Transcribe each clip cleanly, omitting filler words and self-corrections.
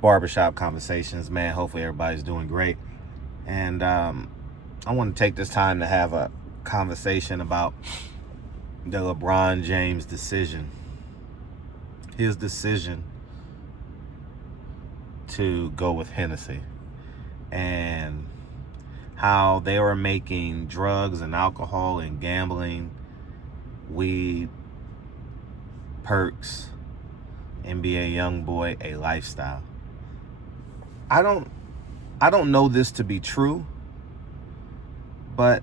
barbershop conversations, man. Hopefully everybody's doing great. And I want to take this time to have a conversation about the LeBron James decision. His decision to go with Hennessy, and how they were making drugs and alcohol and gambling, weed, perks, NBA YoungBoy a lifestyle. I don't know this to be true, but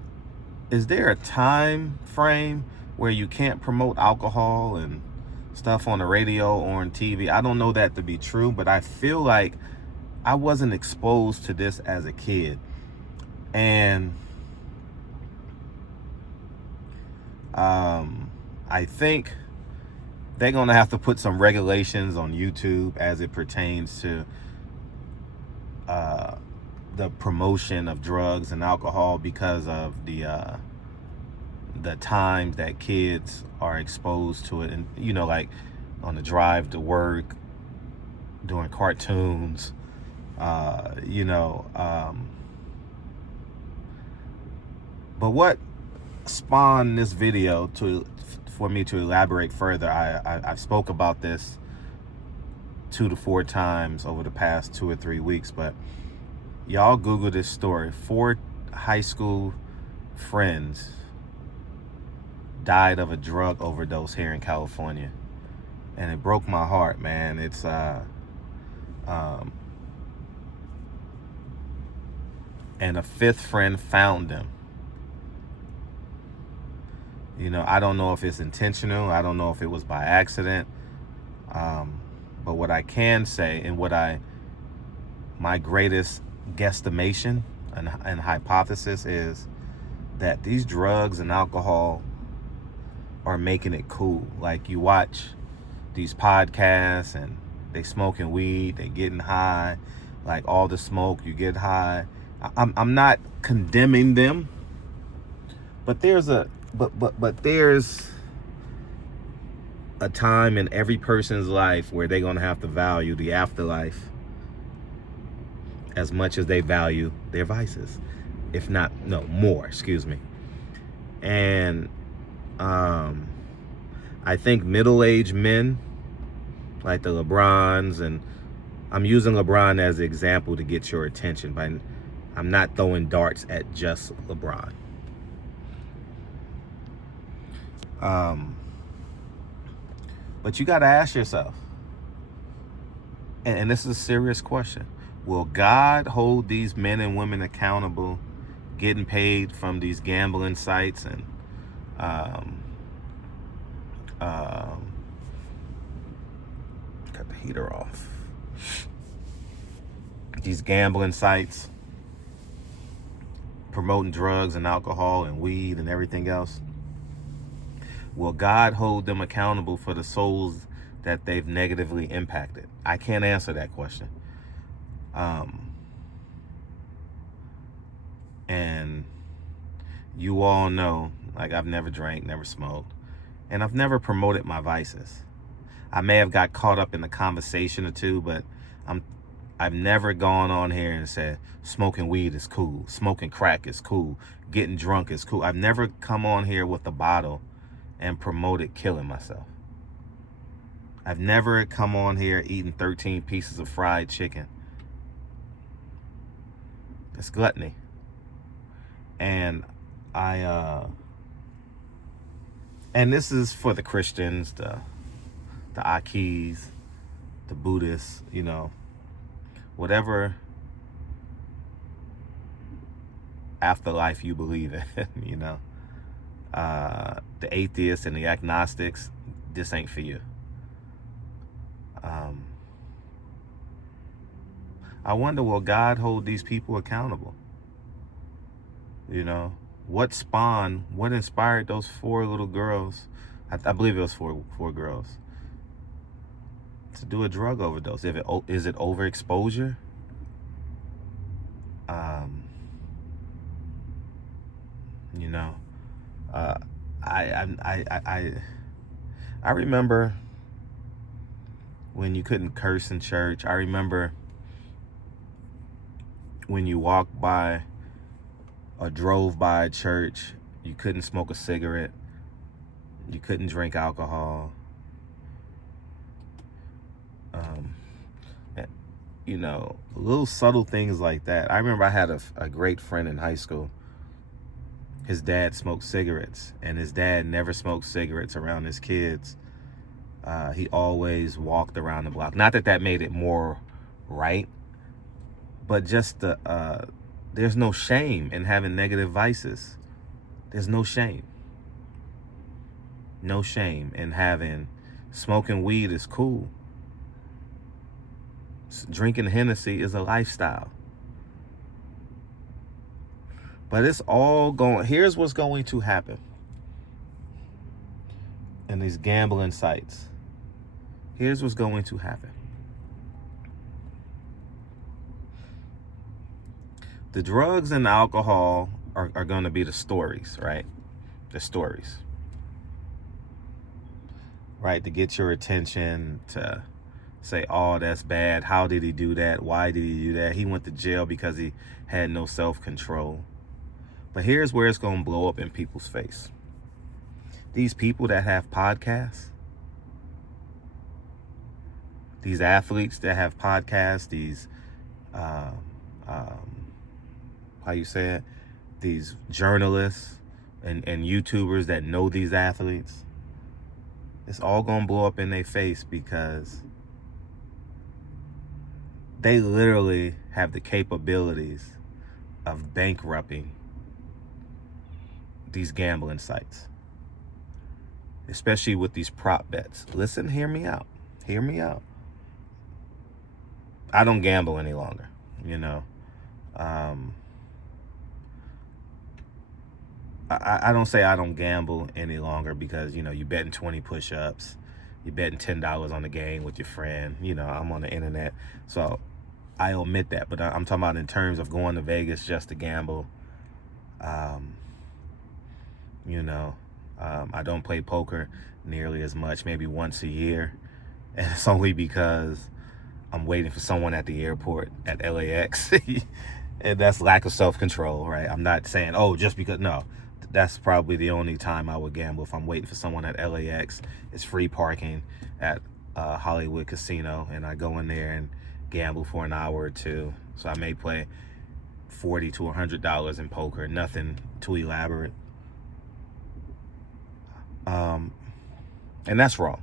is there a time frame where you can't promote alcohol and stuff on the radio or on TV? I don't know that to be true, but I feel like I wasn't exposed to this as a kid. And I think they're going to have to put some regulations on YouTube as it pertains to the promotion of drugs and alcohol, because of the times that kids are exposed to it. And, like on the drive to work, doing cartoons, but what spawned this video for me to elaborate further, I've spoke about this 2 to 4 times over the past 2 or 3 weeks, but y'all Google this story. 4 high school friends died of a drug overdose here in California, and it broke my heart, man. It's and a 5th friend found them. I don't know if it's intentional. I don't know if it was by accident. But what I can say, and my greatest guesstimation and hypothesis is that these drugs and alcohol are making it cool. Like, you watch these podcasts and they smoking weed, they getting high, like all the smoke, you get high. I'm not condemning them, but there's a time in every person's life where they're going to have to value the afterlife as much as they value their vices, if not, no, more, excuse me. And I think middle-aged men like the LeBrons, and I'm using LeBron as an example to get your attention, but I'm not throwing darts at just LeBron. But you got to ask yourself, and this is a serious question, will God hold these men and women accountable, getting paid from these gambling sites and cut the heater off, these gambling sites promoting drugs and alcohol and weed and everything else? Will God hold them accountable for the souls that they've negatively impacted? I can't answer that question. And you all know, like, I've never drank, never smoked, and I've never promoted my vices. I may have got caught up in a conversation or two, but I've never gone on here and said smoking weed is cool, smoking crack is cool, getting drunk is cool. I've never come on here with a bottle and promoted killing myself. I've never come on here eating 13 pieces of fried chicken. It's gluttony. And and this is for the Christians, the Akis, the Buddhists, whatever afterlife you believe in, the atheists and the agnostics, this ain't for you. I wonder, will God hold these people accountable? What inspired those 4 little girls, I believe it was four girls, to do a drug overdose? Is it overexposure? I remember when you couldn't curse in church. I remember when you walked by or drove by a church, you couldn't smoke a cigarette, you couldn't drink alcohol. You know, little subtle things like that. I remember I had a great friend in high school. His dad smoked cigarettes, and his dad never smoked cigarettes around his kids. He always walked around the block. Not that made it more right, but just there's no shame in having negative vices. There's no shame. No shame in smoking weed is cool. Drinking Hennessy is a lifestyle. But it's all here's what's going to happen in these gambling sites. Here's what's going to happen. The drugs and the alcohol are going to be the stories, right? The stories. Right? To get your attention, to say, oh, that's bad. How did he do that? Why did he do that? He went to jail because he had no self-control. But here's where it's going to blow up in people's face. These people that have podcasts, these athletes that have podcasts, these, how you say it, these journalists and YouTubers that know these athletes, it's all going to blow up in their face because they literally have the capabilities of bankrupting these gambling sites, especially with these prop bets. Listen, hear me out. Hear me out. I don't gamble any longer, you know. I don't say I don't gamble any longer because, you know, you betting 20 push-ups, you betting $10 on the game with your friend. You know, I'm on the internet, so I omit that. But I'm talking about in terms of going to Vegas just to gamble. You know, I don't play poker nearly as much, maybe once a year. And it's only because I'm waiting for someone at the airport at LAX. And that's lack of self-control, right? I'm not saying, oh, just because, no. That's probably the only time I would gamble, if I'm waiting for someone at LAX. It's free parking at Hollywood Casino, and I go in there and gamble for an hour or two. So I may play $40 to $100 in poker, nothing too elaborate. And that's wrong.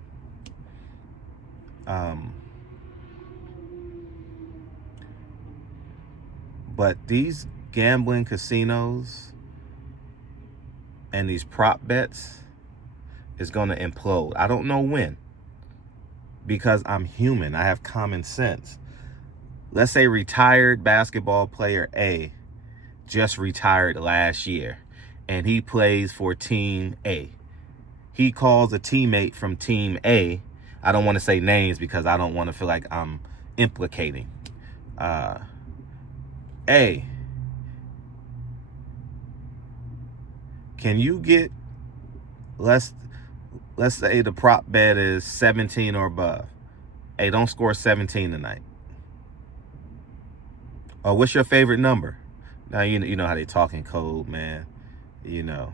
But these gambling casinos and these prop bets is going to implode. I don't know when, because I'm human. I have common sense. Let's say retired basketball player A just retired last year, and he plays for Team A. He calls a teammate from Team A. I don't want to say names because I don't want to feel like I'm implicating. A, can you get, let's say the prop bet is 17 or above. Hey, don't score 17 tonight. Oh, what's your favorite number? Now, you know how they talk in code, man. You know.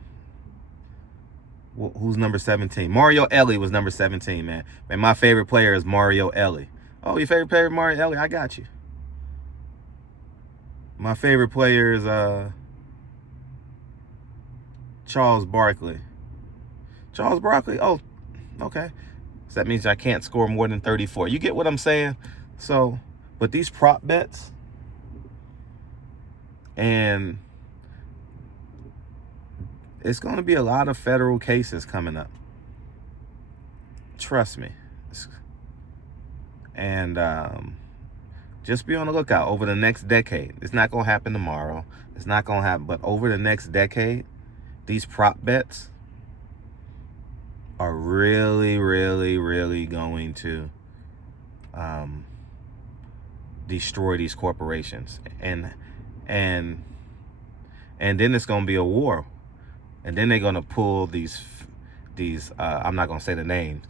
Who's number 17? Mario Ellie was number 17, man. Man, my favorite player is Mario Ellie. Oh, your favorite player, Mario Ellie? I got you. My favorite player is Charles Barkley. Charles Barkley? Oh, okay. So that means I can't score more than 34. You get what I'm saying? So, but these prop bets, and it's going to be a lot of federal cases coming up. Trust me. And just be on the lookout over the next decade. It's not going to happen tomorrow. It's not going to happen. But over the next decade, these prop bets are really, really, really going to destroy these corporations. And then it's going to be a war. And then they're going to pull these I'm not going to say the names.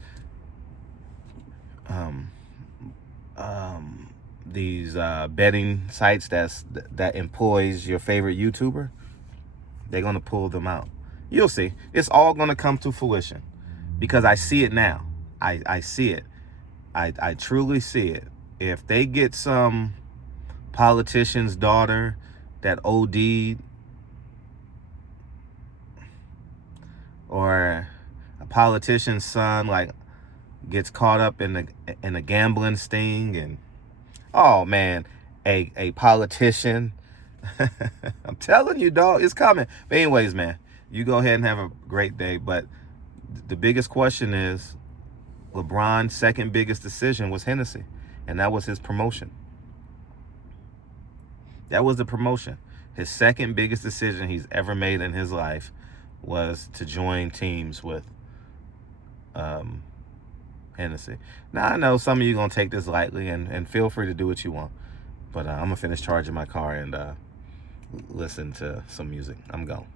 these betting sites that employs your favorite YouTuber, they're gonna pull them out. You'll see. It's all gonna come to fruition because I see it now. I see it. I truly see it. If they get some politician's daughter that OD'd, or a politician's son like gets caught up in a gambling sting, and oh man, a politician. I'm telling you, dog, it's coming. But anyways, man, you go ahead and have a great day. But the biggest question is, LeBron's second biggest decision was Hennessy, and that was his promotion. That was the promotion. His second biggest decision he's ever made in his life was to join teams with Hennessy. Now, I know some of you going to take this lightly, and feel free to do what you want. But I'm going to finish charging my car and listen to some music. I'm gone.